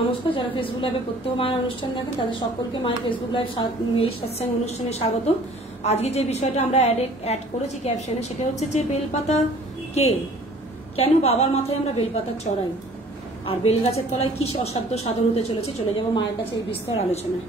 নমস্কার, যারা ফেসবুক লাইভে প্রত্যেক মায়ের অনুষ্ঠান দেখেন তাদের সকলকে মায়ের ফেসবুক লাইভ এই সৎসঙ্গ অনুষ্ঠানে স্বাগত। আজকে যে বিষয়টা আমরা অ্যাড করেছি ক্যাপশনে, সেটা হচ্ছে যে বেলপাতা কে, কেন বাবার মাথায় আমরা বেলপাতা চড়াই, আর বেলগাছের তলায় কি অসাধ্য সাধন হতে চলেছে। চলে যাবো মায়ের কাছে এই বিস্তর আলোচনায়।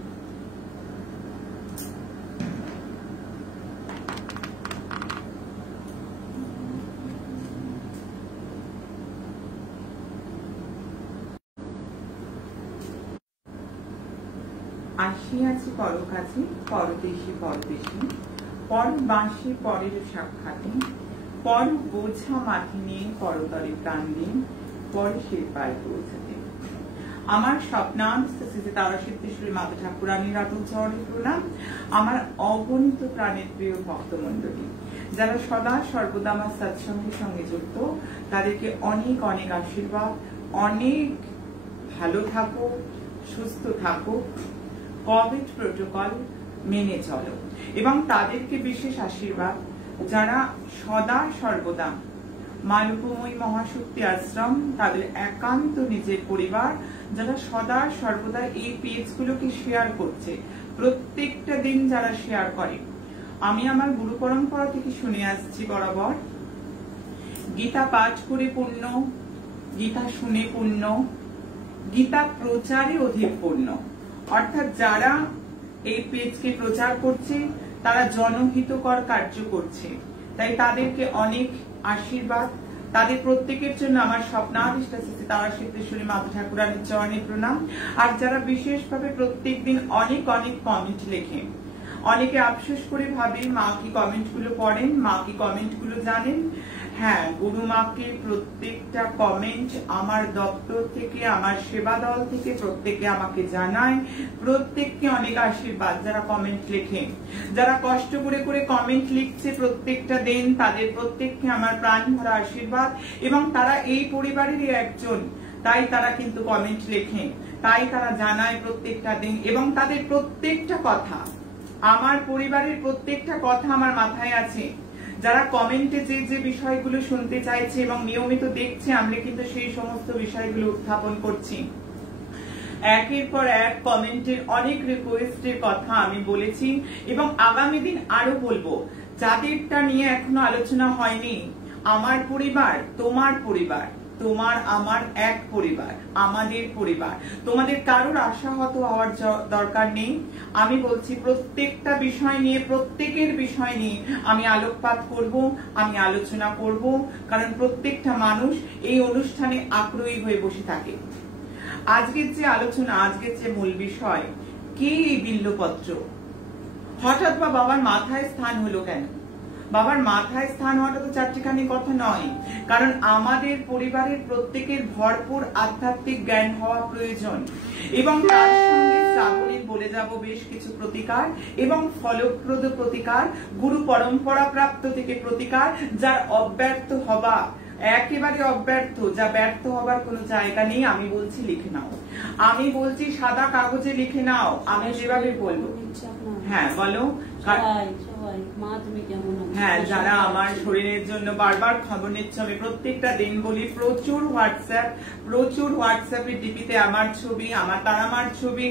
আসিয়াছি পরকাছে পরদেশে পরদেশে, পর বাঁশে পরের সাক্ষাতে, পর বোঝা মাথে নিয়ে পরতরে প্রাণ দিন, পরে সে পায় পৌঁছাতে। আমার স্বপ্নান্ত তারা সিদ্ধেশ্বরী মাতা ঠাকুরানীর আতুল চরণে প্রণাম। আমার অগণিত প্রাণের প্রিয় ভক্তমন্ডলী, যারা সদা সর্বদা আমার সৎসঙ্গের সঙ্গে যুক্ত, তাদেরকে অনেক অনেক আশীর্বাদ। অনেক ভালো থাকো, সুস্থ থাকো, কোভিড প্রোটোকল মেনে চলো, এবং তাদেরকে বিশেষ আশীর্বাদ যারা সদা সর্বদা মালভূমি মহাশক্তি আশ্রম, তাদের একান্ত নিজের পরিবার, যারা সদা সর্বদা এই পেজগুলোকে শেয়ার করছে, প্রত্যেকটা দিন যারা শেয়ার করে। আমি আমার গুরু পরম্পরা থেকে শুনে আসছি বরাবর, গীতা পাঠ করে পুণ্য, গীতা শুনে পুণ্য, গীতা প্রচারে অধিক পুণ্য। অর্থাৎ যারা এই পেজকে প্রচার করছে তারা জনহিতকর কার্য করছে, তাই তাদেরকে অনেক আশীর্বাদ। তাদের প্রত্যেকের জন্য আমার স্বপ্নাধিষ্ঠা শ্রী তারা সিদ্ধেশ্বরী মাতা ঠাকুরানীর চরণে প্রণাম। আর যারা বিশেষভাবে প্রত্যেক দিন অনেক অনেক কমেন্ট লেখেন, অনেকে আফসোস করে ভাবে মা কি কমেন্ট গুলো পড়েন, মা কি কমেন্ট গুলো জানেন। হ্যাঁ, গুরু মাকে প্রত্যেকটা কমেন্ট আমার দপ্তর থেকে, আমার সেবা দল থেকে প্রত্যেকে আমাকে জানায়। প্রত্যেককে অনেক আশীর্বাদ যারা কমেন্ট লেখেন, যারা কষ্ট করে করে কমেন্ট লিখছে প্রত্যেকটা দিন, তাদের প্রত্যেককে আমার প্রাণ ভরা আশীর্বাদ। এবং তারা এই পরিবারেরই একজন, তাই তারা কিন্তু কমেন্ট লেখেন, তাই তারা জানায় প্রত্যেকটা দিন। এবং তাদের প্রত্যেকটা কথা, আমার পরিবারের প্রত্যেকটা কথা আমার মাথায় আছে। যারা কমেন্টে যে যে বিষয়গুলো শুনতে চাইছে এবং নিয়মিত দেখছে, আমরা কিন্তু সেই সমস্ত বিষয়গুলো উত্থাপন করছি। একের পর এক কমেন্টের অনেক রিকোয়েস্টের কথা আমি বলেছি এবং আগামী দিন আরো বলবো। যাদেরটা নিয়ে এখনো আলোচনা হয়নি, আমার পরিবার, তোমার পরিবার, তোমার আমার এক পরিবার, আমাদের পরিবার, তোমাদের কারোর আশাহত হওয়ার দরকার নেই। আমি বলছি প্রত্যেকটা বিষয় নিয়ে, প্রত্যেকের বিষয় নিয়ে আমি আলোকপাত করব, আমি আলোচনা করব, কারণ প্রত্যেকটা মানুষ এই অনুষ্ঠানে আগ্রহী হয়ে বসে থাকে। আজকের যে আলোচনা, আজকের যে মূল বিষয়, কে এই বিল্লপত্র, হঠাৎ বা বাবার মাথায় স্থান হলো কেন? বাবার মাথায় স্থান হওয়াটা তো চারটিখানি কথা নয়, কারণ আমাদের পরিবারের প্রত্যেকের ভরপুর আধ্যাত্মিক জ্ঞান হওয়া প্রয়োজন। এবং তার সঙ্গে শ্রাবণীর বলে যাব বেশ কিছু প্রতিকার এবং ফলপ্রদ প্রতিকার, গুরু পরম্পরা প্রাপ্ত থেকে প্রতিকার, যার অব্যর্থ হবা, একেবারে অব্যর্থ, যা ব্যর্থ হবার কোনো জায়গা নেই। আমি বলছি লিখে নাও, আমি বলছি সাদা কাগজে লিখে নাও, আমি যেভাবে বলবো। হ্যাঁ বলো। হ্যাঁ, যারা আমার শরীরের জন্য বারবার খবর নিচ্ছে, আমি প্রত্যেকটা দিন বলি, প্রচুর হোয়াটসঅ্যাপে ডিপিতে আমার ছবি, আমার তারামার ছবি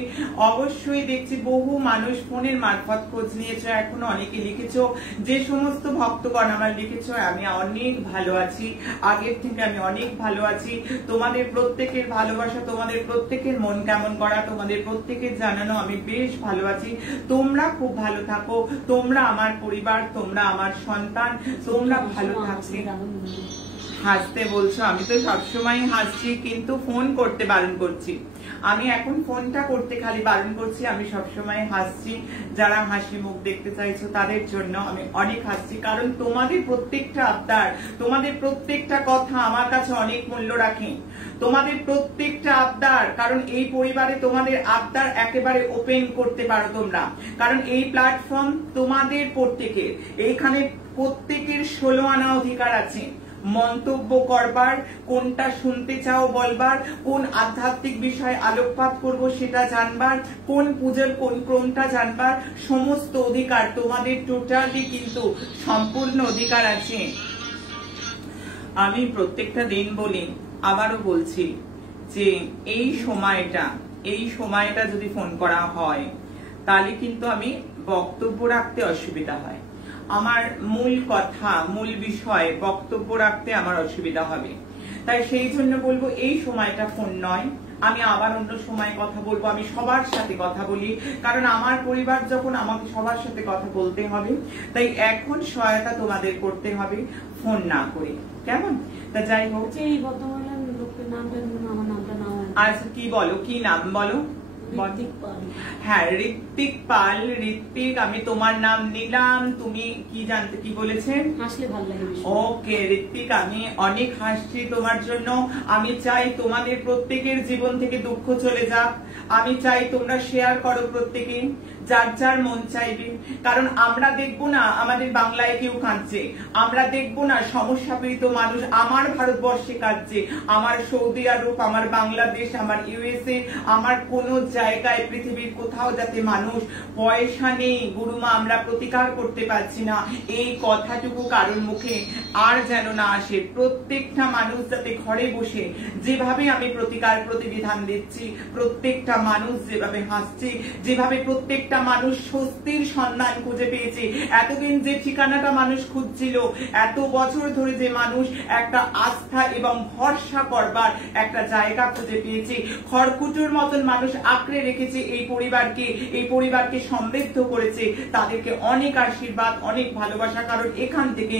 অবশ্যই দেখছি। বহু মানুষ ফোনের মারফত খোঁজ নিয়েছো, এখনো অনেকে লিখেছো। যে সমস্ত ভক্তগণ আমার লিখেছো, আমি অনেক ভালো আছি, আগের থেকে আমি অনেক ভালো আছি। তোমাদের প্রত্যেকের ভালোবাসা, তোমাদের প্রত্যেকের মন কেমন করা, তোমাদের প্রত্যেকের জানানো আমি বেশ ভালো আছি। তোমরা খুব ভালো থাকো, তোমরা আমার পরিবার, তোমরা আমার সন্তান, তোমরা ভালো থাকবে। হাসতে বলছো, আমি তো সবসময় হাসছি, কিন্তু ফোন করতে বারণ করছি। আমি এখন ফোনটা করতে খালি বারণ করছি, আমি সবসময় হাসছি। যারা হাসি মুখ দেখতে চাইছো তাদের জন্য আমি অনেক হাসছি, কারণ তোমাদের প্রত্যেকটা আবদার, তোমাদের প্রত্যেকটা কথা আমার কাছে অনেক মূল্য রাখে। তোমাদের প্রত্যেকটা আবদার, কারণ এই পরিবারে তোমাদের আবদার একেবারে ওপেন করতে পারো তোমরা, কারণ এই প্ল্যাটফর্ম তোমাদের প্রত্যেকের, এইখানে প্রত্যেকের 16 আনা অধিকার আছে মন্তব্য করবার, কোনটা শুনতে চাও বলবার, কোন আধ্যাত্মিক বিষয়ে আলোকপাত করব সেটা জানবার, কোন পূজার কোন ক্রমটা জানবার সমস্ত অধিকার তোমাদের টোটালি কিন্তু সম্পূর্ণ অধিকার আছে। আমি প্রত্যেকটা দিন বলি, আবারও বলছি, যে এই সময়টা যদি ফোন করা হয় তাহলে কিন্তু আমি বক্তব্য রাখতে অসুবিধা হয়, আমার মূল কথা মূল বিষয় বক্তব্য রাখতে আমার অসুবিধা হবে। তাই সেই জন্য বলবো এই সময়টা ফোন নয়, আমি আবার অন্য সময় কথা বলবো। আমি সবার সাথে কথা বলি, কারণ আমার পরিবার যখন আমাকে সবার সাথে কথা বলতে হবে, তাই এখন সহায়তা তোমাদের করতে হবে ফোন না করে, কেমন? তা যাই হোক, এই ভদ্রমহিলার লোকের নামটা আমার নামটা নাও। আচ্ছা কি বলো, কি নাম বলো? হ্যাঁ, ঋত্বিক পাল। ঋত্বিক, আমি তোমার নাম নিলাম। তুমি কি জানতে, কি বলেছেন? হাসলে ভালো লাগে। ওকে ঋত্বিক, আমি অনেক হাসছি তোমার জন্য। আমি চাই তোমাদের প্রত্যেকের জীবন থেকে দুঃখ চলে যাক। আমি চাই তোমরা শেয়ার করো প্রত্যেকে, যার যার মন চাইবে। কারণ আমরা দেখবো না আমাদের বাংলায় কেউ কাঁদছে, আমরা দেখবো না সমস্যা পীড়িত মানুষ আমার ভারতবর্ষে কাঁদছে, আমার সৌদি আরব, আমার বাংলাদেশ, আমার ইউএসএ, আমার কোন জায়গায় পৃথিবীর কোথাও যাতে মানুষ পয়সা নেই গুরুমা আমরা প্রতিকার করতে পারছি না, এই কথাটুকু কারোর মুখে আর যেন না আসে। প্রত্যেকটা মানুষ যাতে ঘরে বসে যেভাবে আমি প্রতিকার প্রতিবিধান দিচ্ছি, প্রত্যেকটা মানুষ যেভাবে হাসছে, যেভাবে প্রত্যেকটা মানুষ স্বস্তির সন্ধান খুঁজে পেয়েছে, এতদিন যে ঠিকানাটা মানুষ খুঁজছিল, এত বছর ধরে যে মানুষ একটা আস্থা এবং ভরসা করবার একটা জায়গা খুঁজে পেয়েছে, খড়কুটোর মতন মানুষ আঁকড়ে রেখেছে এই পরিবারকে সমৃদ্ধ করেছে, তাদেরকে অনেক আশীর্বাদ, অনেক ভালোবাসা। কারণ এখান থেকে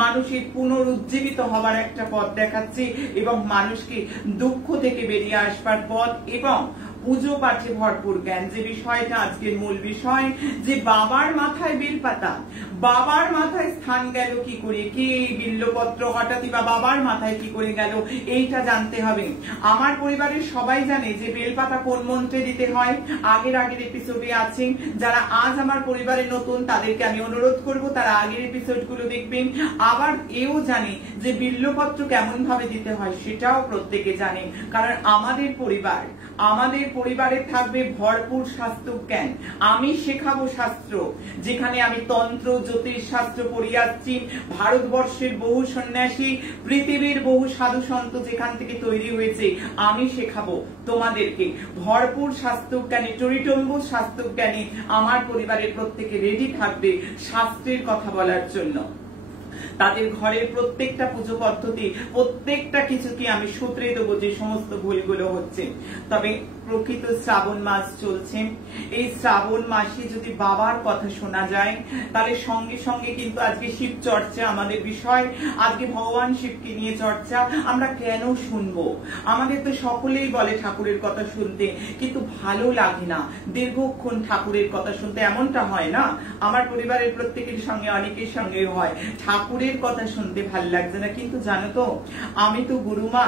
মানুষের পুনরুজ্জীবিত হবার একটা পথ দেখাচ্ছে এবং মানুষকে দুঃখ থেকে বেরিয়ে আসবার পথ এবং পুজো পাঠে ভরপুর জ্ঞান। যে বিষয়টা আজকের মূল বিষয়, যে বাবার মাথায় বেলপাতা, বাবার মাথায় স্থান গেল কি করে, কে এই বিল্লপত্র হঠাৎই বা বাবার মাথায় কি করে গেল, এইটা জানতে হবে। আমার পরিবারের সবাই জানে যে বেলপাতা কোন মন্ত্রে দিতে হয়, আগের এপিসোডে আছে। যারা আজ আমার পরিবারে নতুন তাদেরকে আমি অনুরোধ করব তারা আগের এপিসোড গুলো দেখবেন। আবার এও জানে যে বিল্লপত্র কেমন ভাবে দিতে হয়, সেটাও প্রত্যেকে জানে। কারণ আমাদের পরিবারে থাকবে ভরপুর শাস্ত্র জ্ঞান। আমি শেখাবো শাস্ত্র, যেখানে আমি তন্ত্র জ্যোতিষ শাস্ত্র পড়িয়াচ্ছি। ভারতবর্ষের বহু সন্ন্যাসী, পৃথিবীর বহু সাধু সন্ত যেখান থেকে তৈরি হয়েছে, আমি শেখাবো তোমাদেরকে ভরপুর শাস্ত্র জ্ঞানী, টরিটম্বু শাস্ত্র জ্ঞানী। আমার পরিবারের প্রত্যেকে রেডি থাকবে শাস্ত্রের কথা বলার জন্য। তাদের ঘরের প্রত্যেকটা পুজো পদ্ধতি, প্রত্যেকটা কিছুকে আমি সূত্রে দেবো যে সমস্ত ভুলগুলো হচ্ছে। তবে প্রকৃত শ্রাবণ মাস চলছে, এই শ্রাবণ মাসে যদি বাবার কথা শোনা যায় তাহলে সঙ্গে সঙ্গে কিন্তু আজকে শিব চর্চা আমাদের বিষয়, আজকে ভগবান শিবকে নিয়ে চর্চা। আমরা কেন শুনবো? আমাদের তো সকলেই বলে ঠাকুরের কথা শুনতে, কিন্তু ভালো লাগে না দীর্ঘক্ষণ ঠাকুরের কথা শুনতে। এমনটা হয় না? আমার পরিবারের প্রত্যেকের সঙ্গে, অনেকের সঙ্গে হয়, ঠাকুরের কথা শুনতে ভাল লাগছে না। কিন্তু জানো তো, আমি তো গুরুমা,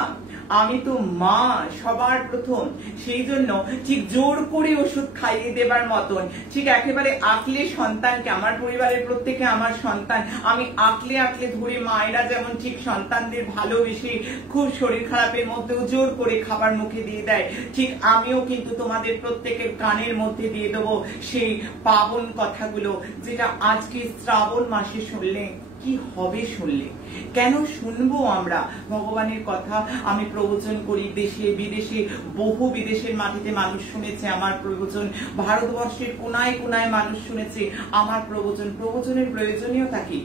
আমি তো মা সবার প্রথম। সেই জন্য ঠিক জোর করে ওষুধ খাইয়ে দেবার মতন, ঠিক একেবারে আঁকলে সন্তানকে, আমার পরিবারের প্রত্যেকে আমার সন্তান, আমি আঁকলে ধরে মায়েরা যেমন ঠিক সন্তানদের ভালোবেসে খুব শরীর খারাপের মধ্যেও জোর করে খাবার মুখে দিয়ে দেয়, ঠিক আমিও কিন্তু তোমাদের প্রত্যেকের কানের মধ্যে দিয়ে দেবো সেই পাবন কথাগুলো, যেটা আজকে শ্রাবণ মাসে শুনলে কি হবে, শুনলে কেন শুনবো আমরা ভগবানের কথা। আমি প্রবচন করি দেশে বিদেশে, বহু বিদেশের মাটিতে মানুষ শুনেছে আমার প্রবচন, ভারতবর্ষের কোনায় কোনায় মানুষ শুনেছে আমার প্রবচন। প্রবচনের প্রয়োজনীয়তা কি?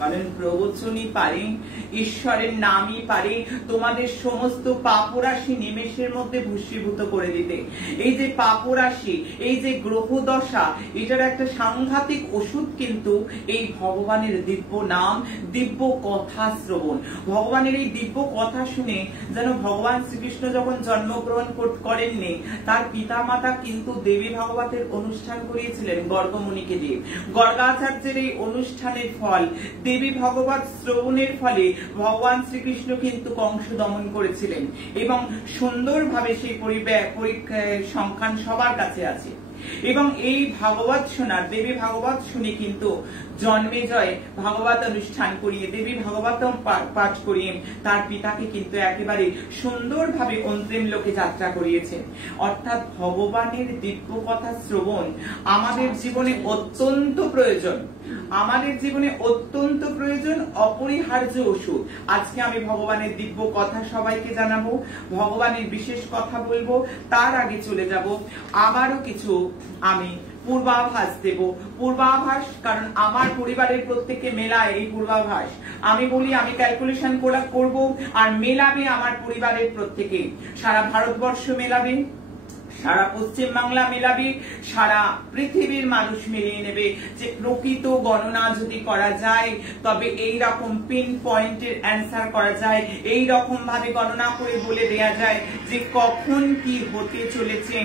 কারণ প্রবচনই পারে, ঈশ্বরের নামই পারে তোমাদের সমস্ত পাপরাশি নিমেষের মধ্যে ভস্মীভূত করে দিতে। এই যে পাপরাশি, এই যে গ্রহ দশা, এটার একটা সাংঘাতিক ওষুধ কিন্তু এই ভগবানের দিব্য নাম, দিব্য কথা শ্রবণ। ভগবানের এই দিব্য কথা শুনে যেন ভগবান শ্রীকৃষ্ণ যখন জন্মগ্রহণ করেননি, তার পিতা মাতা কিন্তু দেবী ভাগবতের অনুষ্ঠান করিয়েছিলেন গর্গমুনিকে দিয়ে। গর্গাচার্যের এই অনুষ্ঠানের ফল, দেবী ভগবত শ্রবণের ফলে ভগবান শ্রীকৃষ্ণ কিন্তু কংস দমন করেছিলেন এবং সুন্দরভাবে সেই সংখ্যান সবার কাছে আছে। এবং এই ভাগবত শোনার, দেবী ভাগবত শুনে কিন্তু জন্মেজয় ভাগবত অনুষ্ঠান করিয়ে দেবী ভাগবতম পাঠ করিয়ে তার পিতাকে কিন্তু একেবারে সুন্দরভাবে অন্তিম লোকে যাত্রা করিয়েছেন। অর্থাৎ ভগবানের দিব্য কথা শ্রবণ আমাদের জীবনে অত্যন্ত প্রয়োজন, আমাদের জীবনে অত্যন্ত প্রয়োজন, অপরিহার্য ওষুধ। আজকে আমি ভগবানের দিব্য কথা সবাইকে জানাবো, ভগবানের বিশেষ কথা বলবো। তার আগে চলে যাব আবারও কিছু আমি পূর্বাভাস দেব। পূর্বাভাস, কারণ আমার পরিবারের প্রত্যেকে মেলায় এই পূর্বাভাস। আমি বলি আমি ক্যালকুলেশন করব আর মেলাবে আমার পরিবারের প্রত্যেকে। সারা ভারতবর্ষ মেলাবে, সারা পশ্চিম বাংলা মেলাবে, সারা পৃথিবীর মানুষ মিলিয়ে নেবে যে প্রকৃত গণনা যদি করা যায় তবে এই রকম পিন পয়েন্টের অ্যান্সার করা যায়, এই রকম ভাবে গণনা করে বলে দেয়া যায় যে কখন কি হতে চলেছে,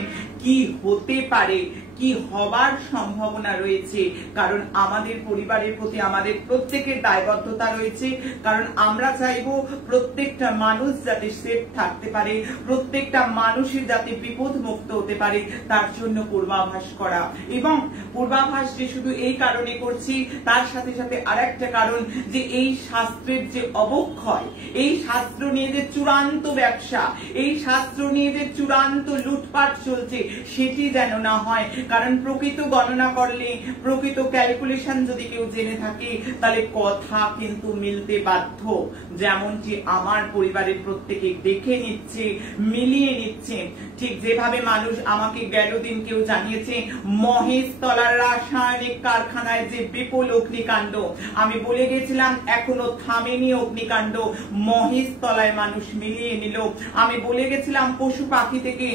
কি হতে পারে, কি হবার সম্ভাবনা রয়েছে। কারণ আমাদের পরিবারের প্রতি আমাদের প্রত্যেকের দায়বদ্ধতা রয়েছে। কারণ আমরা চাইবো প্রত্যেকটা মানুষ যাতে সেফ থাকতে পারে, প্রত্যেকটা মানুষের যাতে বিপদ মুক্ত হতে পারে, তার জন্য পূর্বাভাস করা। এবং পূর্বাভাস যে শুধু এই কারণে করছি, তার সাথে সাথে আরেকটা কারণ যে এই শাস্ত্রের যে অবক্ষয়, এই শাস্ত্র নিয়ে যে চূড়ান্ত ব্যবসা, এই শাস্ত্র নিয়ে যে চূড়ান্ত লুটপাট চলছে, সেটি যেন না হয়। কারণ প্রকৃত গণনা করলে, প্রকৃত ক্যালকুলেশন যদি কেউ জেনে থাকে, তাহলে কথা কিন্তু মিলতে বাধ্য। যেমনটি আমার পরিবারের প্রত্যেকে দেখে নিচ্ছে, মিলিয়ে নিচ্ছে। ঠিক যেভাবে মানুষ আমাকে গেল দিন কেউ জানিয়েছে মহেশতলার রাসায়নিক কারখানায় যে বিপুল অগ্নিকাণ্ড, আমি বলে গেছিলাম এখনো থামেনি অগ্নিকাণ্ড, মহেশতলায় মানুষ মিলিয়ে নিল। আমি বলে গেছিলাম পশু পাখি থেকে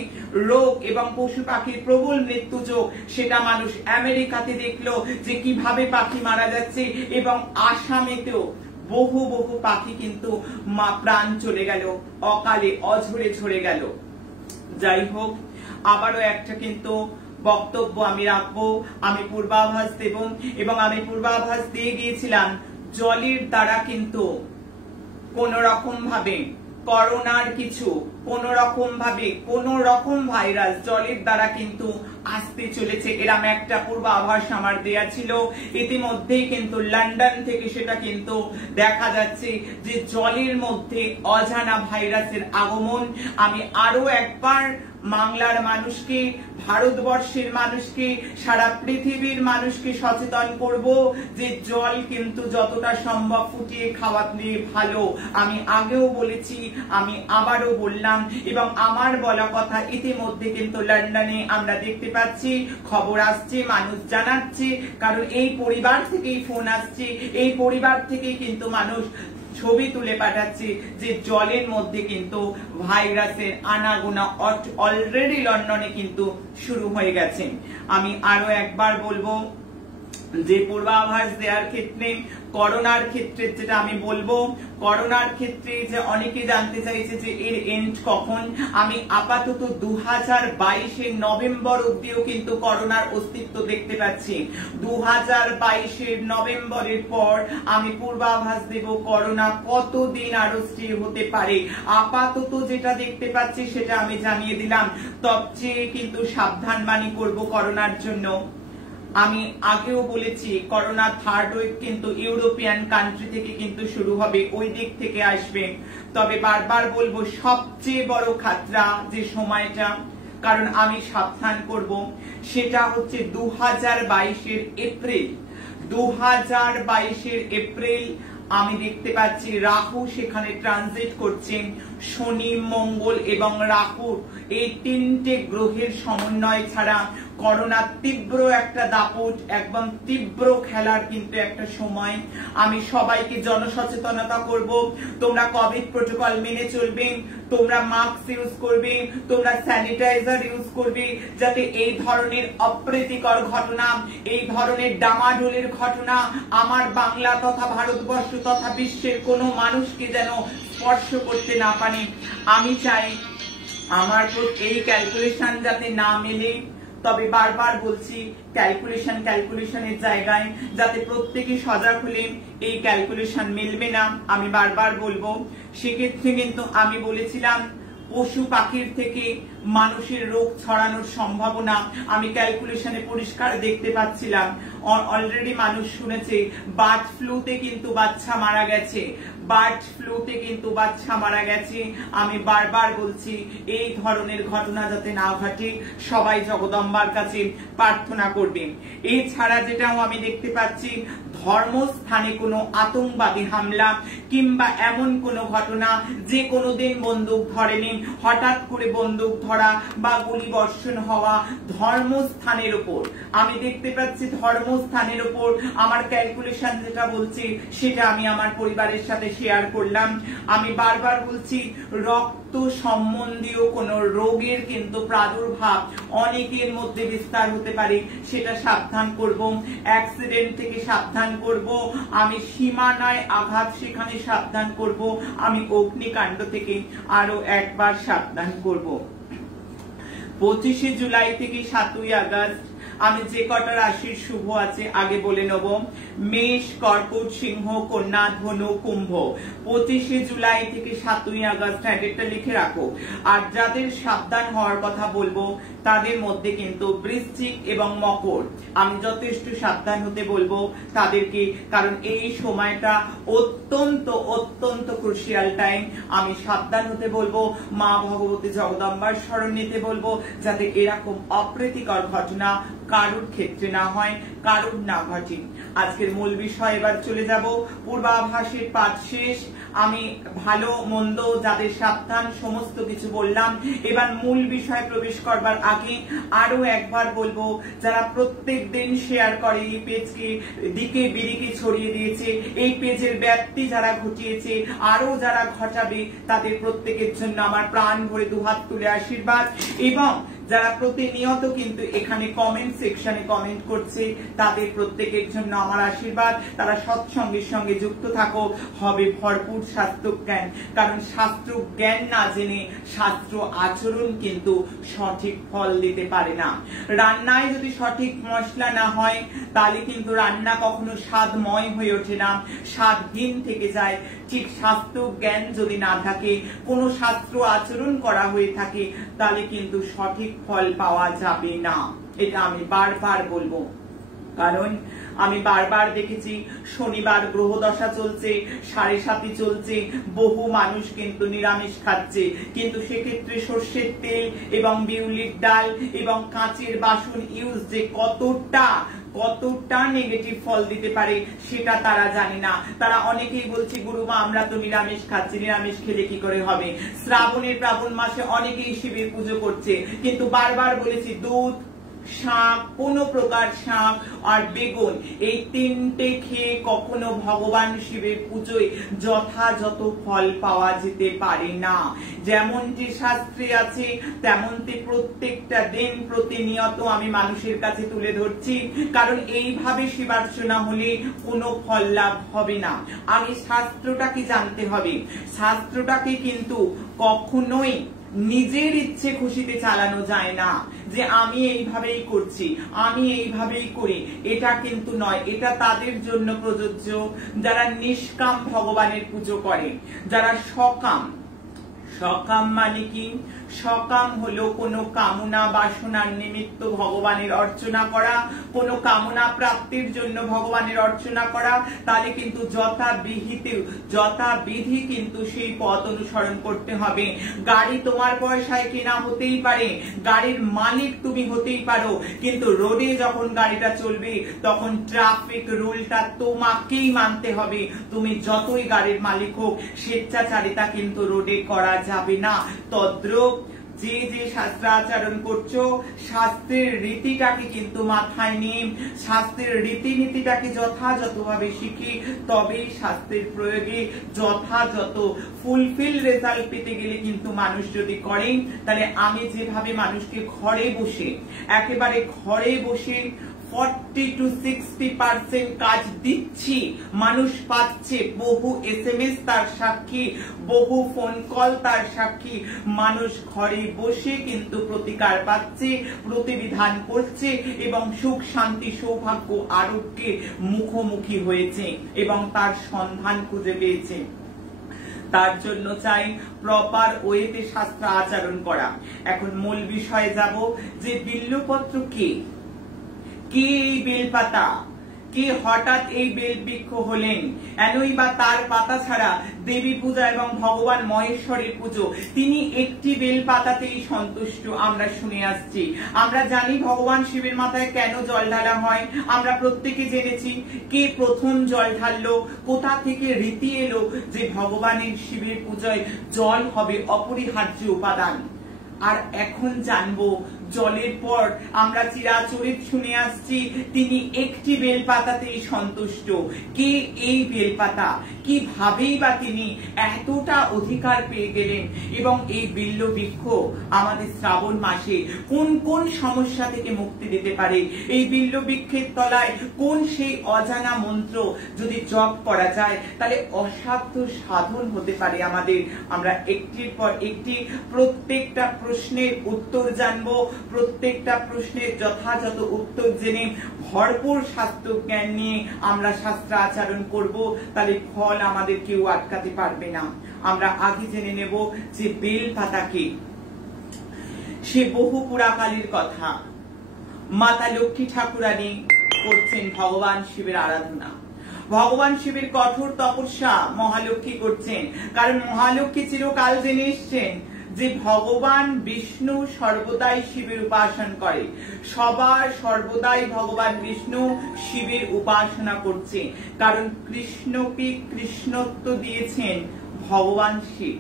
রোগ এবং পশু পাখির প্রবল মৃত্যু যোগ, সেটা মানুষ আমেরিকাতে দেখলো যে কিভাবে পাখি মারা যাচ্ছে, এবং আসামেতেও বহু বহু পাখি কিন্তু প্রাণ চলে গেল, অকালে অঝরে ঝরে গেল। যাই হোক, আবারও একটা কিন্তু বক্তব্য আমি রাখবো, আমি পূর্বাভাস দেব। এবং আমি পূর্বাভাস দিয়ে গিয়েছিলাম জলের দ্বারা কিন্তু কোন রকম ভাবে করোনার কিছু, কোন রকম ভাইরাস জলের দ্বারা কিন্তু আসতে চলেছে, এরকম একটা পূর্বাভাস আমার দেয়া ছিল। ইতিমধ্যেই কিন্তু লন্ডন থেকে সেটা কিন্তু দেখা যাচ্ছে যে জলের মধ্যে অজানা ভাইরাসের আগমন। আমি আরো একবার বাংলার মানুষকে, ভারতবর্ষের মানুষকে, সারা পৃথিবীর মানুষকে সচেতন করব যে জল কিন্তু যতটা সম্ভব ফুটিয়ে খাওয়া নিয়ে ভালো। আমি আগেও বলেছি, আমি আবারও বললাম, এবং আমার বলা কথা ইতিমধ্যে কিন্তু লন্ডনে আমরা দেখতে পাচ্ছি, খবর আসছে, মানুষ জানাচ্ছে। কারণ এই পরিবার থেকেই ফোন আসছে, এই পরিবার থেকেই কিন্তু মানুষ ছবি তুলে পাঠাচ্ছে যে জলের মধ্যে কিন্তু ভাইরাসের আনাগোনা অলরেডি লন্ডনে কিন্তু শুরু হয়ে গেছে। আমি আরো একবার বলবো যে পূর্বাভাস দেওয়ার ক্ষেত্রে, করোনার ক্ষেত্রে যেটা আমি বলবো, করোনার ক্ষেত্রে যে অনেকে জানতে চাইছে যে এর এন্ড কখন। আমি আপাতত 2022 নভেম্বর অব্দিও কিন্তু করোনার অস্তিত্ব দেখতে পাচ্ছি। 2022 নভেম্বরের পর আমি পূর্বাভাস দেব করোনা কতদিন আরো স্টে হতে পারে। আপাতত যেটা দেখতে পাচ্ছি সেটা আমি জানিয়ে দিলাম। সবচেয়ে কিন্তু সাবধান বাণী করব করোনার জন্য। আমি আগেও বলেছি করোনা থার্ড ওয়েভ কিন্তু ইউরোপিয়ান কান্ট্রি থেকে কিন্তু শুরু হবে, ওই দিক থেকে আসবে। তবে বারবার বলবো সবচেয়ে বড় খাতরা যে সময়টা, কারণ আমি সাবধান করব, সেটা হচ্ছে 2022 এপ্রিল। 2022 এপ্রিল আমি দেখতে পাচ্ছি রাহু সেখানে ট্রানজিট করছেন। শনি, মঙ্গল এবং রাহু, এই তিনটে গ্রহের সমন্বয় ছাড়া করোনার তীব্র একটা দাপট, একদম তীব্র খেলার কিন্তু একটা সময়। আমি সবাইকে জনসচেতনতা করব, তোমরা কোভিড প্রোটোকল মেনে চলবে, তোমরা মাস্ক ইউজ করবে, তোমরা স্যানিটাইজার ইউজ করবে, যাতে এই ধরনের অপ্রীতিকর ঘটনা, এই ধরনের ডামাডোলের ঘটনা আমার বাংলা তথা ভারতবর্ষ তথা বিশ্বের কোনো মানুষকে যেন স্পর্শ করতে না পারে। আমি চাই আমার এই ক্যালকুলেশন যাতে না মেলে। তবে বারবার বলছি ক্যালকুলেশনের জায়গায় যাতে প্রত্যেকে সজাগ হলে এই ক্যালকুলেশন মিলবে না, আমি বারবার বলবো। সেক্ষেত্রে কিন্তু আমি বলেছিলাম পশু পাখির থেকে মানুষের রোগ ছড়ানোর সম্ভাবনা আমি ক্যালকুলেশনে পরিষ্কার দেখতে পাচ্ছিলাম। অলরেডি মানুষ শুনেছে বার্ড ফ্লুতে কিন্তু বাচ্চা মারা গেছে, বার্ড ফ্লুতে কিন্তু বাচ্চা মারা গেছে। আমি বারবার বলছি এই ধরনের ঘটনা যাতে না ঘটে, সবাই জগদম্বার কাছে প্রার্থনা করবেন। এছাড়া যেটাও আমি দেখতে পাচ্ছি, ধর্মস্থানে কোনো আতঙ্কবাদী হামলা কিংবা এমন কোনো ঘটনা যে কোনোদিন বন্দুক ধরেনি, হঠাৎ করে বন্দুক ধরা বা গুলি বর্ষণ হওয়া ধর্মস্থানের উপর আমি দেখতে পাচ্ছি। ধর্মস্থানের উপর আমার ক্যালকুলেশন যেটা বলছি সেটা আমি আমার পরিবারের সাথে শেয়ার করলাম। আমি বারবার বলছি রক্ত সম্বন্ধীয় কোনো রোগের কিন্তু প্রাদুর্ভাব অনেকের মধ্যে বিস্তার হতে পারে, সেটা সাবধান করব। অ্যাক্সিডেন্ট থেকে সাবধান করব, আমি সীমানায় আঘাত সেখানে সাবধান করব, আমি অগ্নিকাণ্ড থেকে আরো একবার সাবধান করব। 25শে জুলাই থেকে 7ই আগস্ট আমি যে কটা রাশির শুভ আছে আগে বলে নেব। মেষ, কর্কট, সিংহ, কন্যা, ধনু, কুম্ভ। 25শে জুলাই থেকে 7ই আগস্ট একটা লিখে রাখো। আর যাদের সাবধান হওয়ার কথা বলবো তাদের মধ্যে কিন্তু বৃশ্চিক এবং মকর, আমি যথেষ্ট সাবধান হতে বলবো তাদেরকে, কারণ এই সময়টা অত্যন্ত অত্যন্ত ক্রুশিয়াল টাইম। আমি সাবধান হতে বলবো, মা ভগবতী জগদম্বার শরণ নিতে বলবো, যাতে এরকম অপ্রীতিকর ঘটনা কারুর ক্ষেত্রে না হয়, কারুর না ঘটে। আজকের মূল বিষয় এবার চলে যাব। পূর্বাভাসের পাঠ শেষ, আমি ভালো মন্দ যাদের সাবধান সমস্ত কিছু বললাম। এবার মূল বিষয় প্রবেশ করবার আগে আরো একবার বলবো, যারা প্রত্যেক দিন শেয়ার করে এই পেজকে দিকে বিদিকে ছড়িয়ে দিয়েছে, এই পেজের ব্যাপ্তি যারা ঘটিয়েছে, আরো যারা ঘটাবে, তাদের প্রত্যেকের জন্য আমার প্রাণ ভরে দুহাত তুলে আশীর্বাদ। এবং যারা প্রতিনিয়ত কিন্তু এখানে কমেন্ট সেকশনে কমেন্ট করছে, তাদের প্রত্যেকের জন্য আমার আশীর্বাদ। তারা সৎসঙ্গের সঙ্গে যুক্ত থাকো, হবে ভরপুর শাস্ত্র জ্ঞান। কারণ শাস্ত্র জ্ঞান না জেনে শাস্ত্র আচরণ কিন্তু সঠিক ফল দিতে পারে না। রান্নায় যদি সঠিক মশলা না হয় তাহলে কিন্তু রান্না কখনো স্বাদময় হয়ে ওঠে না, স্বাদহীন থেকে যায়। ঠিক শাস্ত্র জ্ঞান যদি না থাকে, কোনো শাস্ত্র আচরণ করা হয়ে থাকে, তাহলে কিন্তু সঠিক ফল পাওয়া যাবে না। এটা আমি বারবার বলবো, কারণ আমি বারবার দেখেছি শনিবার গ্রহ দশা চলছে, 7.5 চলছে, বহু মানুষ কিন্তু নিরামিষ খাচ্ছে, কিন্তু সেক্ষেত্রে সর্ষের তেল এবং বিউলির ডাল এবং কাঁচের বাসন ইউজ যে কতটা নেগেটিভ ফল দিতে পারে সেটা তারা জানে না। তারা অনেকেই বলছে গুরুমা আমরা তো নিরামিষ খাচ্ছি, নিরামিষ খেলে কি করে হবে। শ্রাবণ মাসে অনেকেই শিবের পুজো করছে, কিন্তু বারবার বলেছি দুধ, শাক, কোন প্রকার শাক আর বেগুন, এই 3টে খেয়ে কখনো ভগবান শিবের পুজোয় যথাযথ ফল পাওয়া যেতে পারে না। যেমনটি শাস্ত্রে আছে তেমনটি প্রত্যেকটা দিন প্রতিনিয়ত আমি মানুষের কাছে তুলে ধরছি, কারণ এইভাবে শিবার্চনা হলে কোনো ফল লাভ হবে না। আগে শাস্ত্রটাকে জানতে হবে। শাস্ত্রটাকে কিন্তু কখনোই নিজের ইচ্ছে খুশিতে চালানো যায় না, যে আমি এইভাবেই করছি, আমি এইভাবেই করি, এটা কিন্তু নয়। এটা তাদের জন্য প্রযোজ্য যারা নিষ্কাম ভগবানের পুজো করে, যারা সকাম। সকাম মানে কি? সকাম হলো কোনো কামনা বাসনার নিমিত্ত ভগবানের অর্চনা করা, কোনো কামনা প্রাপ্তির জন্য ভগবানের অর্চনা করা। তাহলে কিন্তু যথাবিধি কিন্তু সেই পথ অনুসরণ করতে হবে। গাড়ি তোমার পয়সায় কেনা হতেই পারে, গাড়ির মালিক তুমি হতেই পারো, কিন্তু রোডে যখন গাড়িটা চলবে তখন ট্রাফিক রুলটা তোমাকেই মানতে হবে। তুমি যতই গাড়ির মালিক হোক, স্বেচ্ছাচারিতা কিন্তু রোডে করা যাবে না। তদ্রূপ যে যে শাস্ত্রাচরণ করছো, শাস্ত্রের রীতিটাকে কিন্তু মাথায় নিয়ে শাস্ত্রের রীতিনীতিটাকে যথাযথভাবে শিখি, তবেই শাস্ত্রের প্রয়োগে যথাযথ ফুলফিল রেজাল্ট পেতে গেলে কিন্তু মানুষ যদি করেন, তাহলে আমি যেভাবে মানুষকে একেবারে ঘরে বসে 40 to 60% কাজ দিচ্ছি, মানুষ পাচ্ছে, বহু SMS তার সাক্ষী, বহু ফোন কল তার সাক্ষী। মানুষ ঘরে বসে কিন্তু প্রতিকার পাচ্ছে, প্রতিবিধান করছে এবং সুখ শান্তি সৌভাগ্য আরোগ্যে মুখোমুখি হয়েছে এবং তার সন্ধান খুঁজে পেয়েছে। তার জন্য চাই প্রপার ওয়েতে শাস্ত্র আচরণ করা। এখন মূল বিষয়ে যাব যে বিল্লপত্র কে এই বেলপাতা, কে হঠাৎ এই বেলবৃক্ষ হলেন, এনই বা তার পাতা ছাড়া দেবী পূজা এবং ভগবান মহেশ্বরের পুজো তিনি একটি বেলপাতাতেই সন্তুষ্ট আমরা শুনে আসছি। আমরা জানি ভগবান শিবের মাথায় কেন জল ঢালা হয়, আমরা প্রত্যেকে জেনেছি কে প্রথম জল ঢাললো, কোথা থেকে রীতি এলো যে ভগবানের শিবের পূজায় জল হবে অপরিহার্য উপাদান। আর এখন জানবো জলের পর আমরা চিরাচরিত শুনে আসছি তিনি একটি বেলপাতাতেই সন্তুষ্ট। কে এই বেলপাতা, কিভাবেই বা তিনি এতটা অধিকার পেয়ে গেলেন, এবং এই বিল্ল বৃক্ষ আমাদের শ্রাবণ মাসে কোন কোন সমস্যা থেকে মুক্তি দিতে পারে, এই বিল্ল বৃক্ষের তলায় কোন সেই অজানা মন্ত্র যদি জপ করা যায় তাহলে অসাধ্য সাধন হতে পারে আমাদের। আমরা একটির পর একটি প্রত্যেকটা প্রশ্নের উত্তর জানবো, প্রত্যেকটা প্রশ্নের যথাযথ উত্তর জেনে ভরপুর শাস্ত্র জ্ঞান নিয়ে আমরা শাস্ত্র আচরণ করব, তাহলে ফল আমাদের কেউ আটকাতে পারবে না। আমরা আগে জেনে নেব যে বেল পাতা কি। সে বহু পুরাকালের কথা। মাতা লক্ষ্মী ঠাকুরানী করছেন ভগবান শিবের আরাধনা, ভগবান শিবের কঠোর তপস্যা মহালক্ষ্মী করছেন, কারণ মহালক্ষ্মী চিরকাল জেনে এসছেন যে ভগবান বিষ্ণু সর্বদাই শিবের উপাসনা করে, সবার সর্বদাই ভগবান বিষ্ণু শিবের উপাসনা করছে, কারণ কৃষ্ণকে কৃষ্ণত্ব দিয়েছেন ভগবান শিব।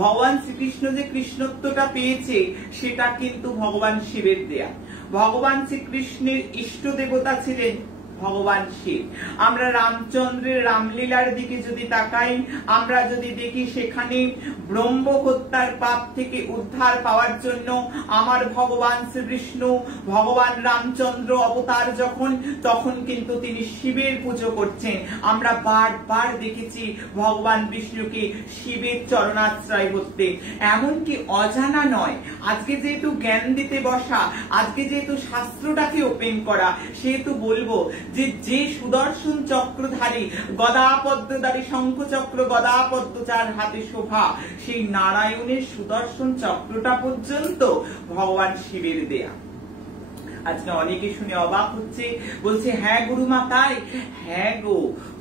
ভগবান শ্রীকৃষ্ণ যে কৃষ্ণত্বটা পেয়েছে সেটা কিন্তু ভগবান শিবের দেয়া। ভগবান শ্রীকৃষ্ণের ইষ্ট দেবতা ছিলেন ভগবান শিব। আমরা রামচন্দ্রের রামলীলার দিকে যদি তাকাই, আমরা যদি দেখি সেখানে ব্রহ্ম হত্যার পাপ থেকে উদ্ধার পাওয়ার জন্য আমার ভগবান শ্রীবিষ্ণু, ভগবান রামচন্দ্র অবতার যখন, তখন কিন্তু তিনি শিবের পুজো করছেন। আমরা বারবার দেখেছি ভগবান বিষ্ণুকে শিবের চরণাশ্রয় করতে। এমনকি অজানা নয়, আজকে যেহেতু জ্ঞান দিতে বসা, আজকে যেহেতু শাস্ত্রটাকে ওপেন করা, সেহেতু বলবো যে সুদর্শন চক্রধারী, গদা পদ্মধারী, শঙ্খ চক্র গদা পদ্ম যার হাতে শোভা, সেই নারায়ণের সুদর্শন চক্রটা পর্যন্ত ভগবান শিবের দেয়া। আজকে অনেকে শুনে অবাক হচ্ছে, বলছে হ্যাঁ গুরুমা তাই? হ্যাঁ গো,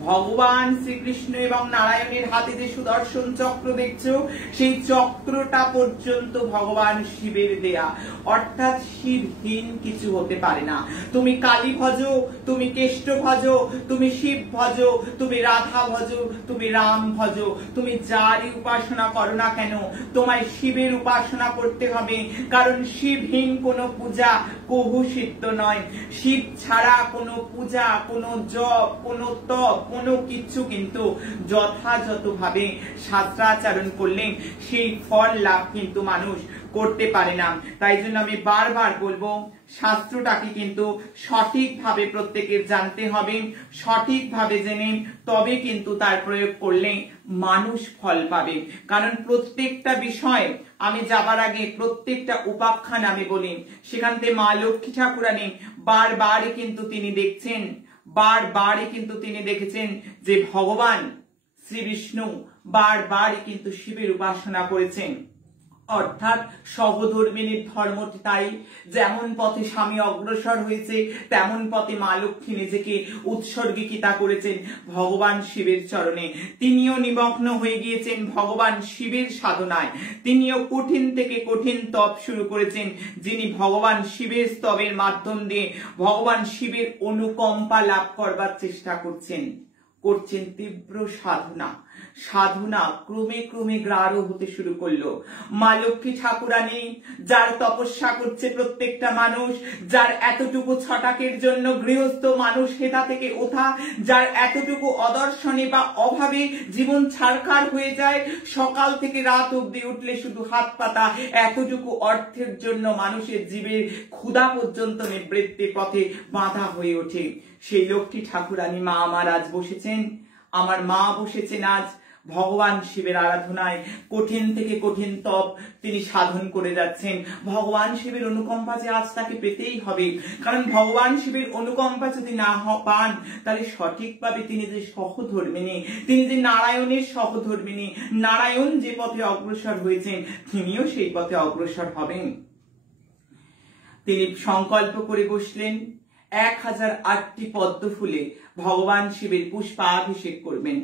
ভগবান শ্রীকৃষ্ণ এবং নারায়ণের হাতে যে সুদর্শন চক্র দেখছো, সেই চক্রটা পর্যন্ত ভগবান শিবের দেয়া। অর্থাৎ শিবহীন কিছু হতে পারে না। তুমি কালী ভজো, তুমি কেষ্ট ভজো, তুমি শিব ভজো, তুমি রাধা ভজো, তুমি রাম ভজো, তুমি যারই উপাসনা করো না কেন, তোমায় শিবের উপাসনা করতে হবে, কারণ শিবহীন কোনো পূজা কভু সিদ্ধ নয়। শিব ছাড়া কোনো পূজা, কোনো জপ, কোনো তপ, কোনো কিছু কিন্তু যথাযথভাবে শাস্ত্রাচরণ করলে সেই ফল লাভ কিন্তু মানুষ করতে পারে না। তাই জন্য আমি বারবার বলবো শাস্ত্রটাকে কিন্তু সঠিকভাবে প্রত্যেকের জানতে হবে, সঠিকভাবে জেনে তবে কিন্তু তার প্রয়োগ করলে মানুষ ফল পাবে। কারণ প্রত্যেকটা বিষয় আমি যাবার আগে প্রত্যেকটা উপাখ্যান আমি বলি, সেখান থেকে মা লক্ষ্মী ঠাকুরানী বারবারই কিন্তু তিনি দেখছেন, বারবারই কিন্তু তিনি দেখেছেন যে ভগবান শ্রী বিষ্ণু বারবারই কিন্তু শিবের উপাসনা করেছেন। অর্থাৎ সহধর্মিনীর ধর্মটি তাই, যেমন পথে স্বামী অগ্রসর হয়েছে তেমন পথে মা লক্ষ্মী নিজেকে উৎসর্গীকৃতা করেছেন ভগবান শিবের চরণে। তিনিও নিমগ্ন হয়ে গিয়েছেন ভগবান শিবের সাধনায়, তিনিও কঠিন থেকে কঠিন তপ শুরু করেছেন, যিনি ভগবান শিবের স্তবের মাধ্যম দিয়ে ভগবান শিবের অনুকম্পা লাভ করবার চেষ্টা করছেন তীব্র সাধনা। সাধনা ক্রমে ক্রমে গ্রাঢ় হতে শুরু করলো। মা লক্ষ্মী ঠাকুরানী যার তপস্যা করছে প্রত্যেকটা মানুষ, যার এতটুকু ছটাকের জন্য গৃহস্থ মানুষ হেতা থেকে ওঠা, যার এতটুকু অদর্শনে বা অভাবে জীবন ছারখার হয়ে যায়, সকাল থেকে রাত অবধি উঠলে শুধু হাত পাতা, এতটুকু অর্থের জন্য মানুষের জীবের ক্ষুধা পর্যন্ত নিবৃত্তির পথে বাধা হয়ে ওঠে। সেই লক্ষ্মী ঠাকুরানী মা আমার আজ বসেছেন, আমার মা বসেছেন আজ ভগবান শিবের আরাধনায় কঠিন থেকে কঠিন তপ তিনি সাধন করে যাচ্ছেন। ভগবান শিবের অনুকম্পা যে আজ তাকে পেতেই হবে, কারণ ভগবান শিবের অনুকম্পা যদি না পান তাহলে সঠিকভাবে তিনি যে সহধর্মিণী, তিনি যে নারায়ণের সহধর্মিণী, নারায়ণ যে পথে অগ্রসর হয়েছেন তিনিও সেই পথে অগ্রসর হবেন। তিনি সংকল্প করে বসলেন 1008টি পদ্ম ফুলে ভগবান শিবের পুষ্পাভিষেক করবেন।